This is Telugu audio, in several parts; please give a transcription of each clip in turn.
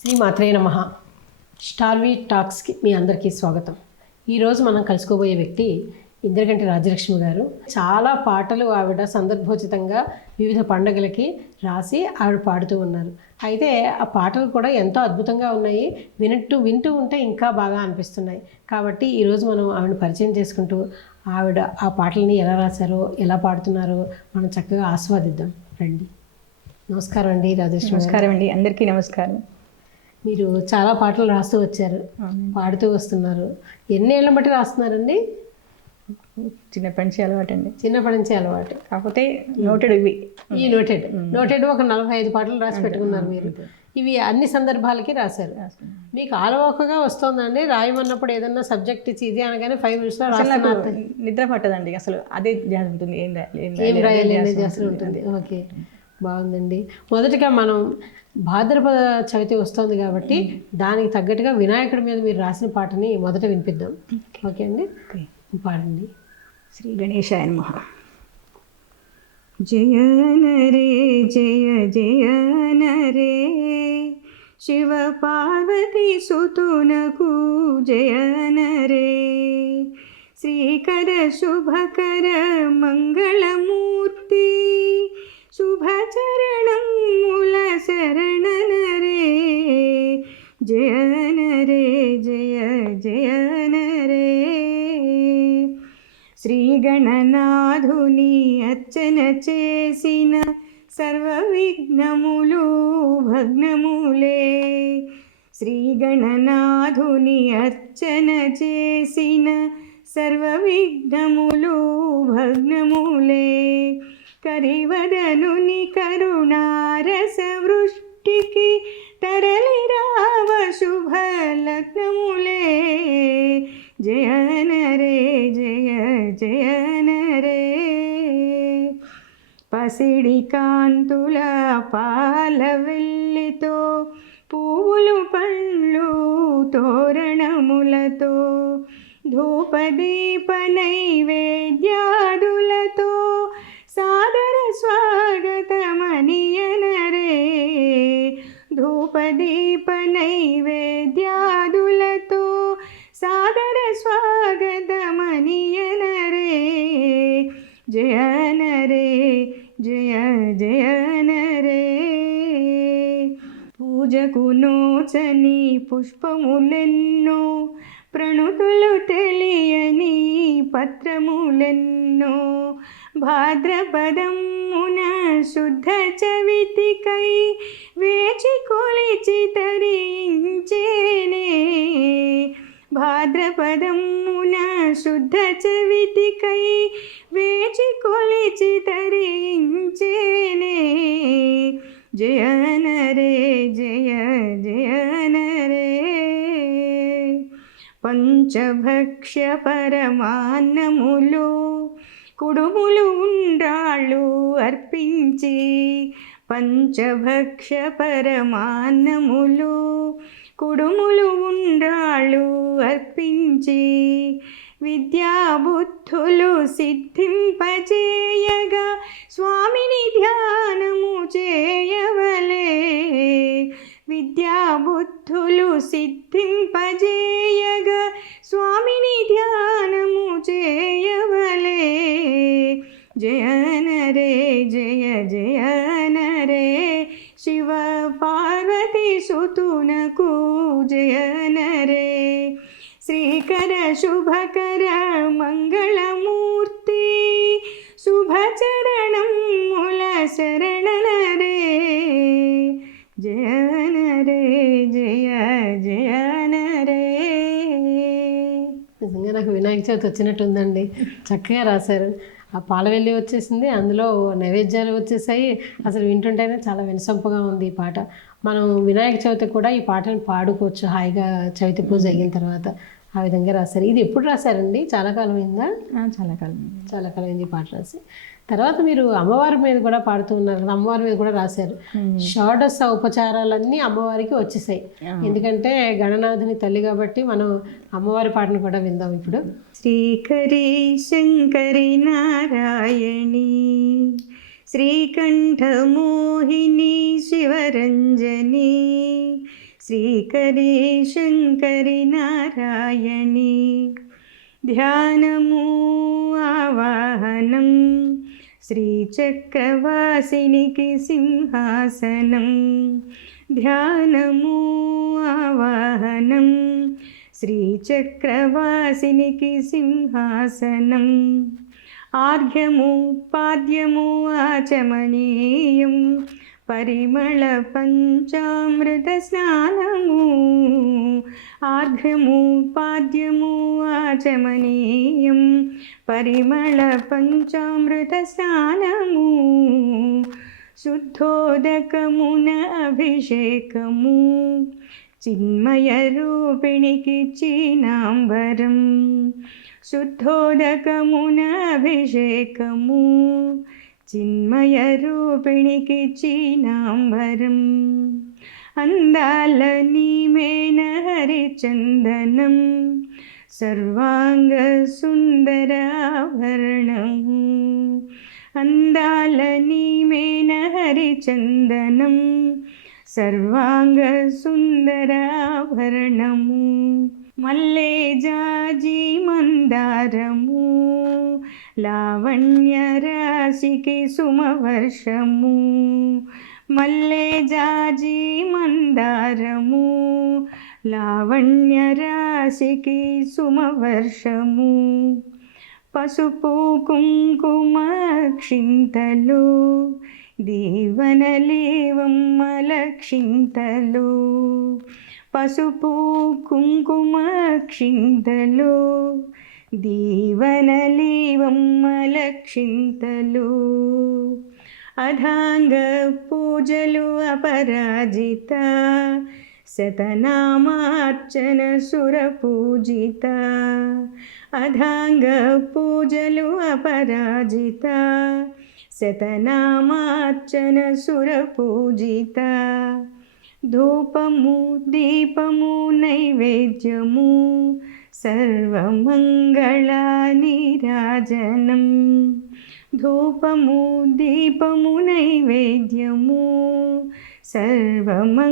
శ్రీ మాత్రే నమ స్టార్వీ టాక్స్కి మీ అందరికీ స్వాగతం. ఈరోజు మనం కలుసుకోబోయే వ్యక్తి ఇంద్రగంటి రాజలక్ష్మి గారు. చాలా పాటలు ఆవిడ సందర్భోచితంగా వివిధ పండుగలకి రాసి ఆవిడ పాడుతూ ఉన్నారు. అయితే ఆ పాటలు కూడా ఎంతో అద్భుతంగా ఉన్నాయి. వినట్టు వింటూ ఉంటే ఇంకా బాగా అనిపిస్తున్నాయి. కాబట్టి ఈరోజు మనం ఆవిడ పరిచయం చేసుకుంటూ ఆవిడ ఆ పాటలని ఎలా రాశారో ఎలా పాడుతున్నారో మనం చక్కగా ఆస్వాదిద్దాం. రండి. నమస్కారం అండి రాజేష్ నమస్కారం అండి. అందరికీ నమస్కారం. మీరు చాలా పాటలు రాస్తూ వచ్చారు. పాడుతూ వస్తున్నారు. ఎన్నేళ్ళ బట్టి రాస్తున్నారండి? చిన్నప్పటి నుంచి అలవాటు అండి. చిన్నప్పటి నుంచి అలవాటు. కాకపోతే నోటెడ్ ఇవి. ఈ నోటెడ్. నోటెడ్ ఒక నలభై ఐదు పాటలు రాసి పెట్టుకున్నారు మీరు. ఇవి అన్ని సందర్భాలకి రాశారు. మీకు ఆలవోకగా వస్తుందండి. రాయమన్నప్పుడు ఏదన్నా సబ్జెక్ట్ ఇచ్చి ఇది అనగానే ఫైవ్ మినిట్స్లో రాస్తున్నారు. నిద్ర పట్టదండి. అసలు అదే ధ్యాస ఉంటుంది. ఏం రాయాలి, ఏం అసలు ఉంటుంది. ఓకే. బాగుందండి. మొదటిగా మనం భాద్రపద చవితి వస్తుంది కాబట్టి దానికి తగ్గట్టుగా వినాయకుడి మీద మీరు రాసిన పాటని మొదట వినిపిద్దాం. ఓకే అండి. పాడండి. శ్రీ గణేశాయ నమః జయ నరే జయ జయ నరే. శివ పార్వతి సుతునకు జయ నరే. శ్రీకర శుభకర మంగళమూర్తి. శుభచరణం మూల శరణ నరే జయ నరే జయ జయ నరే శ్రీగణనాథుని అర్చన చేసిన సర్వ విఘ్నములు భగ్నములే. శ్రీగణనాథుని అర్చన చేసిన సర్వ విఘ్నములు భగ్నములే. కరివదనుని కరుణారసవృష్టికి తరలి రావ శుభ లగ్నములే జయ జయ జయ నరే. పసిడి కాంతుల పాల వెల్లితో పువ్వులు పళ్ళు తోరణములతో ధూపదీప పూజకు నోచని పుష్పములెన్నో ప్రణుతులు తెలియని పత్రములెన్నో. భాద్రపదమున శుద్ధ చవితికై వేచి కొలిచి తరించేనే. భాద్రపదమున శుద్ధ చవితికై వేచి కొలిచి తరించేనే. జయ నరే జయ జయ నరే. పంచభక్ష్య పరమాన్నములు కుడుములు ఉండాళ్ళు అర్పించి పంచభక్ష పరమాన్నములు కుడుములు ఉండాళ్ళు అర్పించి విద్యాబుద్ధులు సిద్ధింపజేయగా స్వామిని ధ్యానము చేయవలే. విద్యాబుద్ధులు సిద్ధింపజేయగా స్వామిని ధ్యానము చేయవలే. జయ నరే జయ జయ నరే శివ పార్వతి సుతునకు జయ నరే శ్రీకర శుభకర మంగళమూర్తి. శుభచరణం మూల శరణ రే జయ నరే జయ జయ నిజంగా నాకు వినాయక చవితి వచ్చినట్టుందండి. చక్కగా రాశారు. ఆ పాలవెల్లి వచ్చేసింది అందులో నైవేద్యాలు వచ్చేసాయి. అసలు వింటుంటేనే చాలా వినసొంపుగా ఉంది ఈ పాట. మనం వినాయక చవితి కూడా ఈ పాటను పాడుకోవచ్చు హాయిగా చవితి పూజ అయిన తర్వాత. ఆ విధంగా రాశారు. ఇది ఎప్పుడు రాశారండి? చాలా కాలం అయిందా? చాలా కాలం చాలా కాలం అయింది ఈ పాట రాసి. తర్వాత మీరు అమ్మవారి మీద కూడా పాడుతూ ఉన్నారు కదా అమ్మవారి మీద కూడా రాశారు. షోడశ ఉపచారాలన్నీ అమ్మవారికి వచ్చేసాయి. ఎందుకంటే గణనాథుని తల్లి కాబట్టి మనం అమ్మవారి పాటను కూడా విందాం ఇప్పుడు. శ్రీకరి శంకరి నారాయణి శ్రీకంఠమోహిని శివరంజని శ్రీకరి శంకరి నారాయణి ధ్యానము ఆవాహనం శ్రీచక్రవాసినికి సింహాసనం. ధ్యానము ఆవాహనం శ్రీచక్రవాసినికి సింహాసనం. ఆర్ఘ్యము పాద్యము ఆచమనీయం పరిమళ పంచామృత స్నానము ఆర్ఘ్యము పాద్యము ఆచమనీయం. పరిమళ పంచామృత స్నానము శుద్ధోదకమున అభిషేకము. చిన్మయ రూపిణికి చీనాంబరం శుద్ధోదకమున అభిషేకము. చిన్మయ రూపిణికి చీనాంబరం అందాల నీమేన హరిచందనం సర్వాంగ సుందరాభరణము అందాల నీమేన హరిచందనం సర్వాంగ సుందరాభరణము. మల్లే జాజి మందారము లావణ్య రాశికి సుమవర్షము మల్లే జాజి మందారము లావణ్య రాశికి సుమవర్షము పసుపు కుంకుమ క్షింతలు దీవనలేవమ్మల క్షింతలు పసుపు కుంకుమ క్షింతలు దీవనలేవమ్మల క్షింతలు అధాంగ పూజలు అపరాజిత శతనామార్చన సురపూజిత అధాంగ పూజలు అపరాజిత శతనామార్చన సురపూజిత. ధూపము దీపము నైవేద్యము सर्वमङ्गलानिजनं धूपमुदीपमु नैवेद्यमु सर्वमङ्गलानि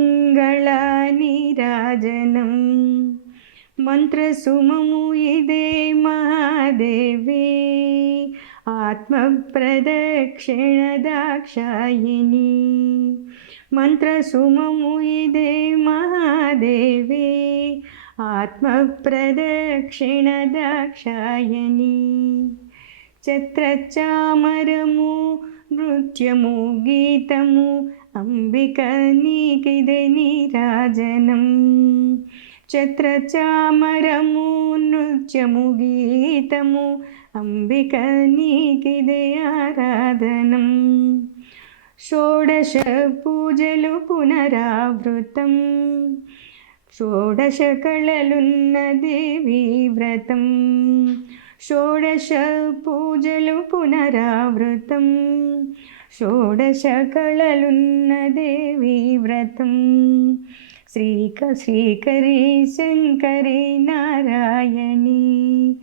मन्त्रसुममु इदे महादेवे आत्मप्रदक्षिणदाक्षायिनी। मन्त्रसुममु इदे महादेवे మహాదేవే ఆత్మప్రదక్షిణ దాక్షాయని ఛత్రచామరము నృత్యము గీతము అంబిక నీకిదని రాజనం. చత్రచామరము నృత్యము గీతము అంబిక నీకిదయారాధనం షోడశ పూజలు పునరావృతం. షోడశ కళలున్న వ్రతం. షోడశ పూజలు పునరావృతం. షోడశ కళలున్నదేవి వ్రతం. శ్రీక శ్రీకరి శంకరి నారాయణి.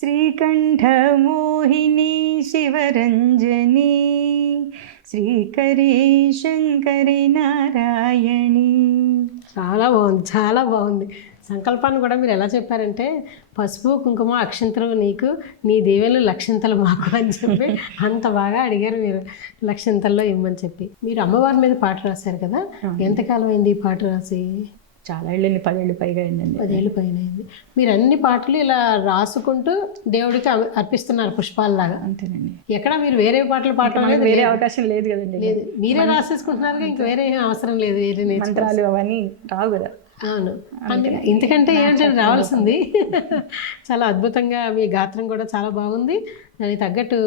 శ్రీకంఠమోహిని శివరంజని. శ్రీకరి శంకరి నారాయణి. చాలా బాగుంది చాలా బాగుంది. సంకల్పాన్ని కూడా మీరు ఎలా చెప్పారంటే పసుపు కుంకుమ అక్షంతలు నీకు నీ దేవేలు లక్షంతలు మాకు అని చెప్పి అంత బాగా అడిగారు మీరు. లక్షంతల్లో ఇమ్మని చెప్పి. మీరు అమ్మవారి మీద పాట రాశారు కదా ఎంతకాలం అయింది ఈ పాట రాసి? చాలా ఏళ్ళని పదేళ్ళు పైగా అయిందండి. పదేళ్ళు పైన అయింది. మీరు అన్ని పాటలు ఇలా రాసుకుంటూ దేవుడికి అర్పిస్తున్నారు పుష్పాలలాగా. అంతేనండి. ఎక్కడ మీరు వేరే పాటలు పాడటం వేరే అవకాశం లేదు కదండి. లేదు. మీరే రాసేసుకుంటున్నారు ఇంక వేరే అవసరం లేదు వేరే మంత్రాలు అవన్నీ రావు కదా. అవును. అందుకే ఇంతకంటే ఏంటంటే రావాల్సింది. చాలా అద్భుతంగా మీ గాత్రం కూడా చాలా బాగుంది. దానికి తగ్గట్టు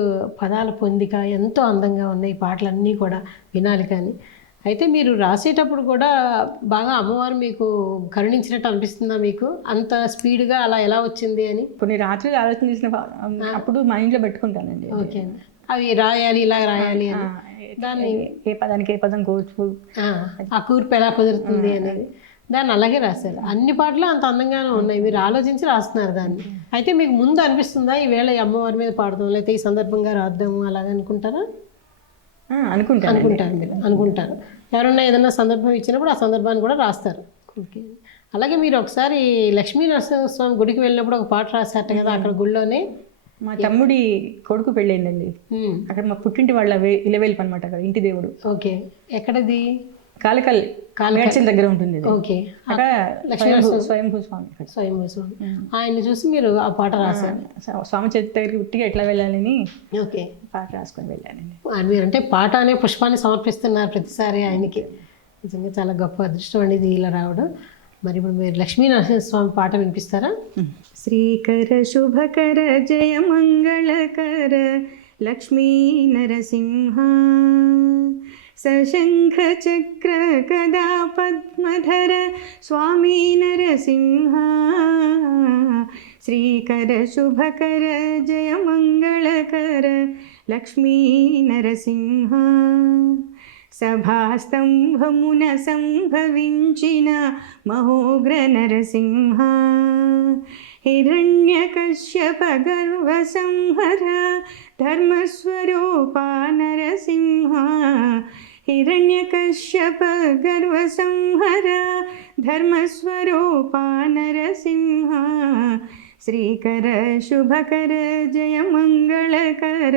పదాల పొందిక ఎంతో అందంగా ఉన్నాయి ఈ పాటలన్నీ కూడా వినాలి కానీ. అయితే మీరు రాసేటప్పుడు కూడా బాగా అమ్మవారు మీకు కరుణించినట్టు అనిపిస్తుందా మీకు? అంత స్పీడ్గా అలా ఎలా వచ్చింది అని? కొన్ని రాత్రులు ఆలోచన చేసిన అప్పుడు మైండ్లో పెట్టుకుంటానండి. ఓకే అవి రాయాలి ఇలా రాయాలి అని. దాన్ని ఏ పదానికి ఏ పదం కూర్చు. ఆ, కూర్పు ఎలా కుదురుతుంది అనేది. దాన్ని అలాగే రాశారు అన్ని పాటలు అంత అందంగానే ఉన్నాయి. మీరు ఆలోచించి రాస్తున్నారు దాన్ని. అయితే మీకు ముందు అనిపిస్తుందా ఈ వేళ ఈ అమ్మవారి మీద పాడదాం లేకపోతే ఈ సందర్భంగా రాద్దాము అలాగే అనుకుంటారా అనుకుంటాను అనుకుంటారు మీరు అనుకుంటారు. ఎవరన్నా ఏదైనా సందర్భం ఇచ్చినప్పుడు ఆ సందర్భాన్ని కూడా రాస్తారు. అలాగే మీరు ఒకసారి లక్ష్మీ నరసింహస్వామి గుడికి వెళ్ళినప్పుడు ఒక పాట రాశారట కదా అక్కడ గుడిలోనే మా తమ్ముడి కొడుకు పెళ్ళైందండి. ఉమ్, అక్కడ మా పుట్టింటి వాళ్ళ ఇలవేల్పు అనమాట అక్కడ ఇంటి దేవుడు. ఓకే. ఎక్కడది? కాలికల్ మేడ్చల్ దగ్గర ఉంటుంది ఇది. ఓకే. అక్కడ స్వయంభూ స్వయంభూ స్వామి. స్వయంభూ స్వామి. ఆయన్ని చూసి మీరు ఆ పాట రాశారు. స్వా- స్వామి చేతి దగ్గరికి ఉట్టిగా ఎట్లా వెళ్ళాలని ఓకే. పాట రాసుకొని వెళ్ళానండి. ఆయన మీరంటే పాట అనే పుష్పాన్ని సమర్పిస్తున్నారు ప్రతిసారి ఆయనకి. నిజంగా చాలా గొప్ప అదృష్టం అనేది ఇలా రావడం. మరి ఇప్పుడు మీరు లక్ష్మీ నరసింహస్వామి పాట వినిపిస్తారా? శ్రీకర శుభకర జయ మంగళకర లక్ష్మీ నరసింహ सशङ्खचक्रकदा पद्मधर स्वामी नरसिंह। नरसिंहा। श्रीकरशुभकर जयमङ्गलकर लक्ष्मीनरसिंहा सभास्तम्भमुनसंभविञ्चि महोग्र नरसिंह। हिरण्यकश्यपगर्वसंहर धर्मस्वरूपा नरसिंह। हिरण्यकश्यप गर्वसंहर धर्मस्वरूपा नरसिंह नरसिंहा श्रीकरशुभकर जय मङ्गलकर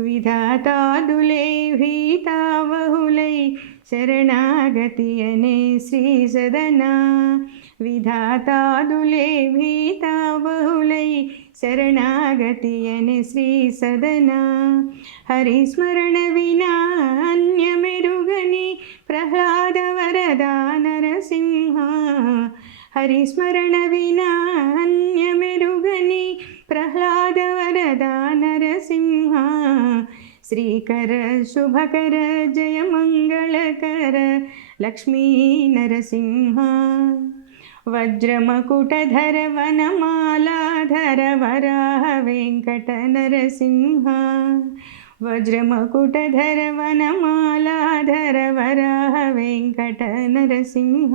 विधाता दुले भीता बहुलै शरणागति अने श्रीसदना। विधातादुले भीता बहुलै शरणागतियने श्रीसदना हरिस्मरणविना अन्यमिरुघिनि प्रह्लाद वरदा नरसिंहा हरिस्मरणविना अन्यमिरुघिनि प्रह्लाद वरदा नरसिंहा श्रीकरशुभकर जयमङ्गलकर लक्ष्मीनरसिंहा అన్యమెరుగని ప్రహ్లాద వరదా నరసింహ శ్రీకర శుభకర జయ మంగళకర లక్ష్మీ నరసింహ వజ్రమకుటధర వనమాలాధర వరాహ వెంకట నరసింహ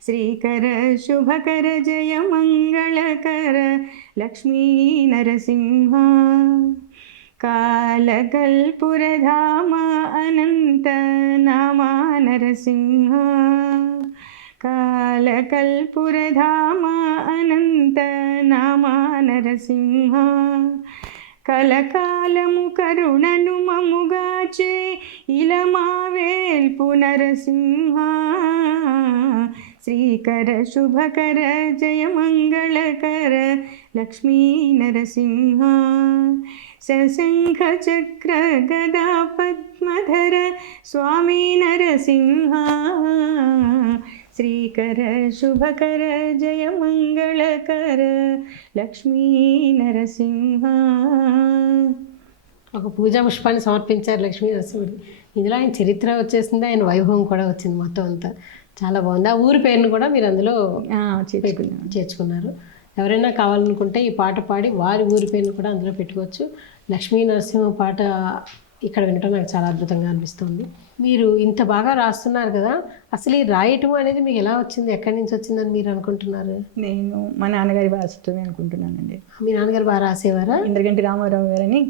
వజ్రమకుటధర వనమాలాధర వరాహ వెంకట నరసింహ వామాంకస్థిత శ్రియశోభిత వైభవరూపా నరసింహ వామాంకస్థిత శ్రియశోభిత వైభవరూపా నరసింహ శ్రీకర శుభకర జయ మంగళకర లక్ష్మీ నరసింహ కాలకల్పురధామ అనంత నామా నరసింహ కాలకల్పురధామ అనంత నామా నరసింహ కలకాలము కరుణను మముగాచే ఇలమా వేల్పు నరసింహ శ్రీకర శుభకర జయ మంగళకర లక్ష్మీ నరసింహ సశంఖ చక్ర గదా పద్మధర స్వామి నరసింహ శ్రీకర శుభకర జయ మంగళకర లక్ష్మీ నరసింహ ఒక పూజా పుష్పాన్ని సమర్పించారు లక్ష్మీ నరసింహుడు ఇందులో ఆయన చరిత్ర వచ్చేసింది ఆయన వైభవం కూడా వచ్చింది మొత్తం అంతా. చాలా బాగుంది. ఆ ఊరి పేరును కూడా మీరు అందులో చేర్చుకున్నారు. ఎవరైనా కావాలనుకుంటే ఈ పాట పాడి వారి ఊరి పేరును కూడా అందులో పెట్టుకోవచ్చు. లక్ష్మీ నరసింహ పాట ఇక్కడ వినటం నాకు చాలా అద్భుతంగా అనిపిస్తుంది. మీరు ఇంత బాగా రాస్తున్నారు కదా అసలు ఈ రాయటం అనేది మీకు ఎలా వచ్చింది? ఎక్కడి నుంచి వచ్చిందని మీరు అనుకుంటున్నారు? నేను మా నాన్నగారి వారసత్వమే అనుకుంటున్నానండి. మీ నాన్నగారు బాగా రాసేవారా? ఇంద్రగంటి రామారావు గారని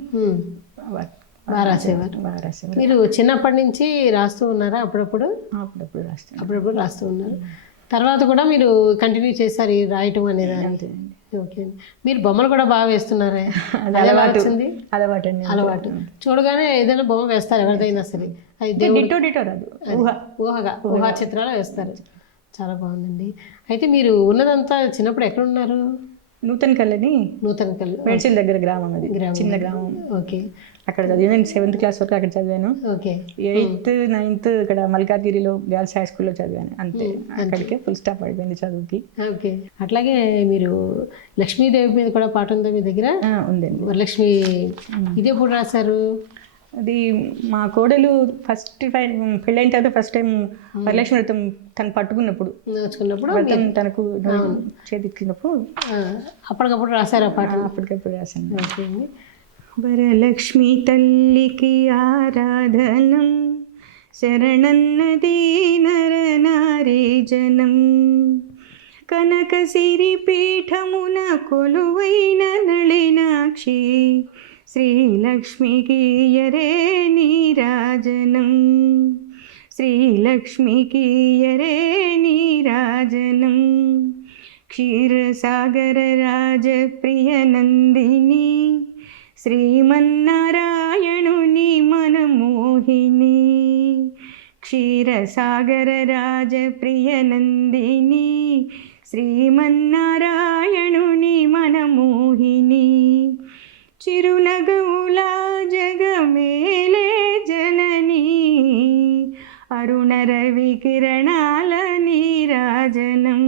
బాగా రాసేవారు బాగా రాసేవారు మీరు చిన్నప్పటి నుంచి రాస్తూ ఉన్నారా అప్పుడప్పుడు? అప్పుడప్పుడు రాస్తాను అప్పుడప్పుడు రాస్తూ ఉన్నారు. తర్వాత కూడా మీరు కంటిన్యూ చేశారు ఈ రాయటం అనేది ఓకే అండి. మీరు బొమ్మలు కూడా బాగా వేస్తున్నారే? అలవాటు. అలవాటు అండి అలవాటు. చూడగానే ఏదైనా బొమ్మ వేస్తారు ఎవరిదైనా సరే. దేవుడు డిటో డిటో రాదు. ఊహ. ఊహగా ఊహా చిత్రాలు వేస్తారు. చాలా బాగుందండి. అయితే మీరు ఉన్నదంతా చిన్నప్పుడు ఎక్కడ ఉన్నారు? నూతన కళ్ళని నూతన కళ్ళు మేడ్చల్ దగ్గర గ్రామం అది. చిన్న గ్రామం. ఓకే. అక్కడ చదివాను సెవెంత్ క్లాస్ వరకు అక్కడ చదివాను. ఓకే. ఎయిత్ నైన్త్ ఇక్కడ మల్కాజ్గిరిలో గర్ల్స్ హై స్కూల్లో చదివాను. అంతే. అక్కడికే ఫుల్ స్టాప్ అయిపోయింది చదువుకి. ఓకే. అట్లాగే మీరు లక్ష్మీదేవి మీద కూడా పాట ఉందా మీ దగ్గర? ఉందండి. వరలక్ష్మి ఇది ఎప్పుడు రాశారు. అది మా కోడలు ఫస్ట్ టైం పెళ్ళైన తర్వాత ఫస్ట్ టైం వరలక్ష్మి వ్రతం తను పట్టుకున్నప్పుడు. నేర్చుకున్నప్పుడు వ్రతం తనకు చేతికినప్పుడు అప్పటికప్పుడు రాశారు ఆ పాట. అప్పటికప్పుడు రాశాను. వరలక్ష్మి తల్లికి ఆరాధనం శరణన్నది నరనారీ జనం. కనకసిరి పీఠమున కొలువైన నళినాక్షి श्रीलक्ष्मीकीयरे नीराजनं श्रीलक्ष्मीकीयरे नीराजनं क्षीरसागरराजप्रियनन्दिनी श्रीमन्नारायणुनि मनमोहिनी। क्षीरसागरराजप्रियनन्दिनी श्रीमन्नारायणुनि मनमोहिनी। మనమోహిని జగమేలే జనని. అరుణరవి కిరణాల నీరాజనం.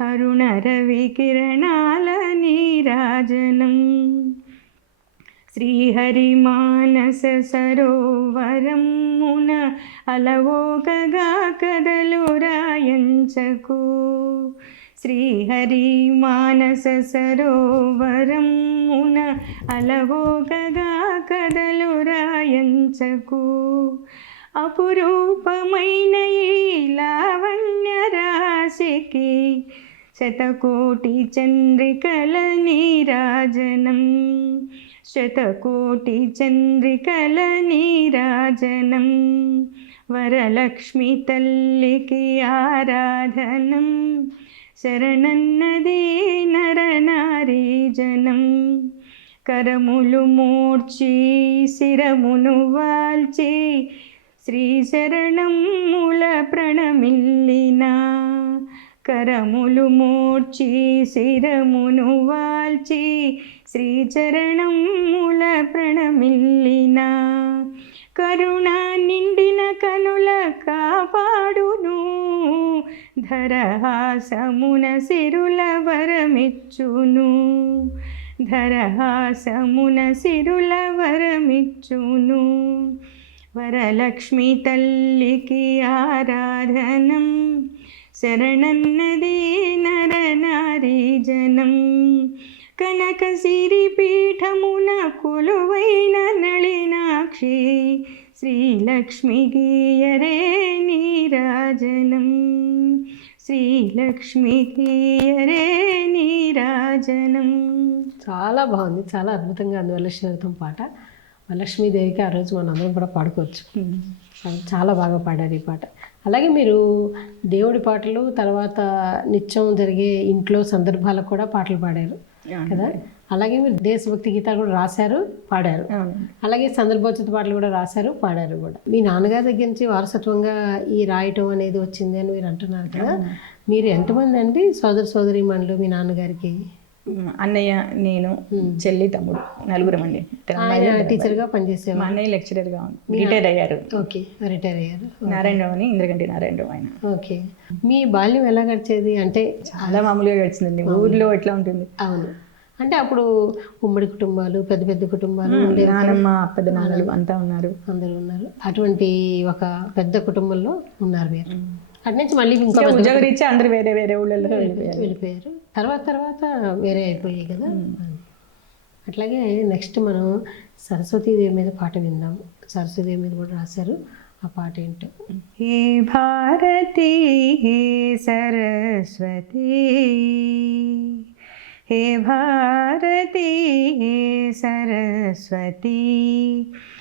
అరుణరవి కిరణాల నీరాజనం. శ్రీహరి మానస సరోవరం మున అలవోకగా కదలు రాయంచకు. శ్రీహరి మానస సరోవరం మున అలవోగగా కదలు రాయంచకు. అపురూపమైన ఈ లావణ్య రాశికి శతకోటి చంద్రికల నీరాజనం. శతకోటి చంద్రికల నీరాజనం. వరలక్ష్మి తల్లికి ఆరాధనం. శరణన్నదే నరనారీ జనం కరములు మూర్చి శిరమును వాల్చి శ్రీ శరణం మూల ప్రణమిల్లినా కరములు మూర్చి శిరమును వాల్చి శ్రీచరణం మూల ప్రణమిల్లినా కరుణ నిండిన కనుల కాపాడును ధరహాసమున సిరుల వరమిచ్చును. ధరహాసమున సిరుల వరమిచ్చును. వరలక్ష్మి తల్లికి ఆరాధనం శరణన్నది నరనారీ జనం. కనక సిరి పీఠమున కొలువైన నళినాక్షి శ్రీలక్ష్మికి యరే నీరాజనం. శ్రీలక్ష్మికి యరే నీరాజనం చాలా బాగుంది. చాలా అద్భుతంగా ఉంది వరలక్ష్మి వ్రతం పాట. వరలక్ష్మీదేవికి ఆ రోజు మనం అందరం కూడా పాడుకోవచ్చు. చాలా బాగా పాడారు ఈ పాట. అలాగే మీరు దేవుడి పాటలు తర్వాత నిత్యం జరిగే ఇంట్లో సందర్భాలకు కూడా పాటలు పాడారు కదా? అలాగే మీరు దేశభక్తి గీతాలు కూడా రాశారు పాడారు. అలాగే సందర్భోచిత పాటలు కూడా రాశారు పాడారు కూడా. మీ నాన్నగారి దగ్గర నుంచి వారసత్వంగా ఈ రాయటం అనేది వచ్చింది అని మీరు అంటున్నారు కదా? మీరు ఎంతమంది అండి సోదర సోదరి మండలు మీ నాన్నగారికి? అన్నయ్య నేను చెల్లి తమ్ముడు నలుగురం అండి ఇద్దరు టీచర్గా పనిచేసేవారు? మా అన్నయ్య లెక్చరర్గా రిటైర్ అయ్యారు. ఓకే రిటైర్ అయ్యారు. నారాయణరావు అని ఇంద్రగంటి నారాయణరావు ఆయన. ఓకే. మీ బాల్యం ఎలా గడిచేది? అంటే చాలా మామూలుగా గడిచిందండి. ఊర్లో ఎట్లా ఉంటుంది? అవును. అంటే అప్పుడు ఉమ్మడి కుటుంబాలు పెద్ద పెద్ద కుటుంబాలు నానమ్మ పెద్ద నాన్నలు అంతా ఉన్నారు. అందరూ ఉన్నారు. అటువంటి ఒక పెద్ద కుటుంబంలో ఉన్నారు మీరు. అటు నుంచి మళ్ళీ ఇంకో ఇంకా ఉద్యోగరీత్యా అందరూ వేరే వేరే వెళ్ళిపోయారు. వెళ్ళిపోయారు. తర్వాత తర్వాత వేరే అయిపోయాయి కదా. అట్లాగే నెక్స్ట్ మనం సరస్వతీదేవి మీద పాట విందాం. సరస్వతీదేవి మీద కూడా రాశారు ఆ పాట ఏంటో. హే భారతి హే సరస్వతి హే భారతి హే సరస్వతి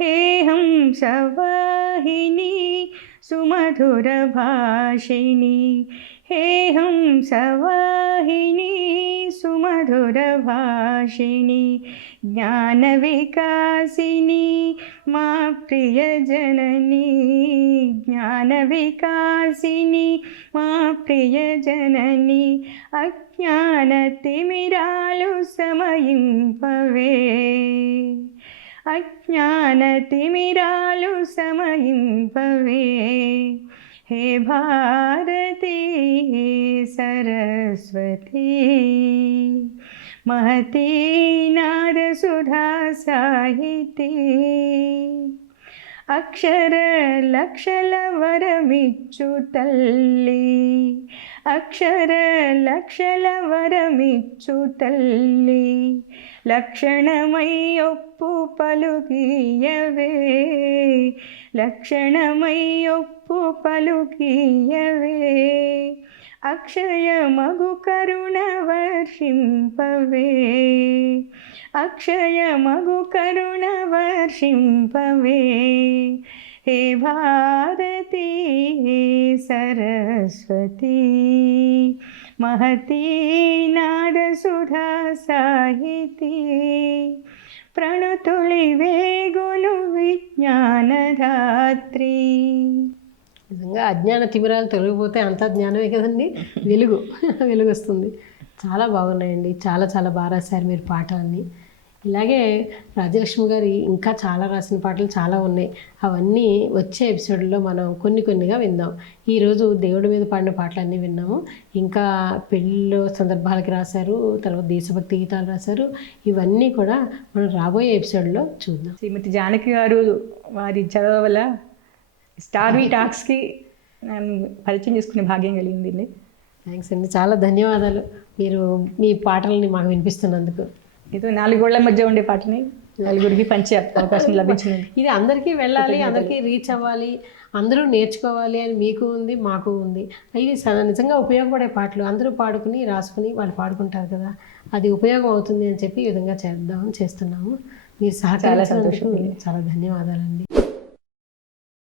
हे हंसवाहिनी सुमधुरभाषिणी हे हंसवाहिनी सुमधुरभाषिणी ज्ञानविकासिनी मा प्रियजननी ज्ञानविकासिनी मा प्रियजननी अज्ञानतिमिरालु समयिम्पवे అజ్ఞానతిమిరాలు సమయింపవే. హే భారతీ సరస్వతి. మహతీ నారసుధా సాహితీ. అక్షర లక్షల వరమిచ్చు తల్లి. అక్షర లక్షల వరమిచ్చు తల్లి లక్షణమై ఒప్పు పలుకియవే. లక్షణమై ఒప్పు పలుకియవే. అక్షయ మగు కరుణ వర్షింపవే. అక్షయ మగు కరుణ వర్షింపవే. హే भारती హే సరస్వతి. మహతీ నాదసుధా సాహితీ. ప్రణతులి విజ్ఞానధాత్రి నిజంగా అజ్ఞాన తిమిరాలు తొలగిపోతే అంత జ్ఞానమే కదండి. వెలుగు. వెలుగు వస్తుంది చాలా బాగున్నాయండి. చాలా చాలా బాగా రాశారు మీరు పాటలన్నీ ఇలాగే రాజలక్ష్మి గారి ఇంకా చాలా రాసిన పాటలు చాలా ఉన్నాయి. అవన్నీ వచ్చే ఎపిసోడ్లో మనం కొన్ని కొన్నిగా విందాం. ఈరోజు దేవుడి మీద పాడిన పాటలన్నీ విన్నాము. ఇంకా పెళ్ళిలో సందర్భాలకి రాశారు తర్వాత దేశభక్తి గీతాలు రాశారు. ఇవన్నీ కూడా మనం రాబోయే ఎపిసోడ్లో చూద్దాం. శ్రీమతి జానకి గారు వారి చదవ వల్ల స్టార్వీ టాక్స్కి పరిచయం చేసుకునే భాగ్యం కలిగింది. థ్యాంక్స్ అండి. చాలా ధన్యవాదాలు. మీరు మీ పాటల్ని మాకు వినిపిస్తున్నందుకు. ఏదో నాలుగోళ్ళ మధ్య ఉండే పాటని నలుగురికి పంచే అవకాశం లభించినది ఇది అందరికీ వెళ్ళాలి అందరికీ రీచ్ అవ్వాలి అందరూ నేర్చుకోవాలి అని మీకు ఉంది మాకు ఉంది. ఇది నిజంగా ఉపయోగపడే పాటలు. అందరూ పాడుకుని రాసుకుని వాళ్ళు పాడుకుంటారు కదా. అది ఉపయోగం అవుతుంది అని చెప్పి ఈ విధంగా చేద్దామని చేస్తున్నాము. మీరు సహకరించినందుకు చాలా ధన్యవాదాలండి.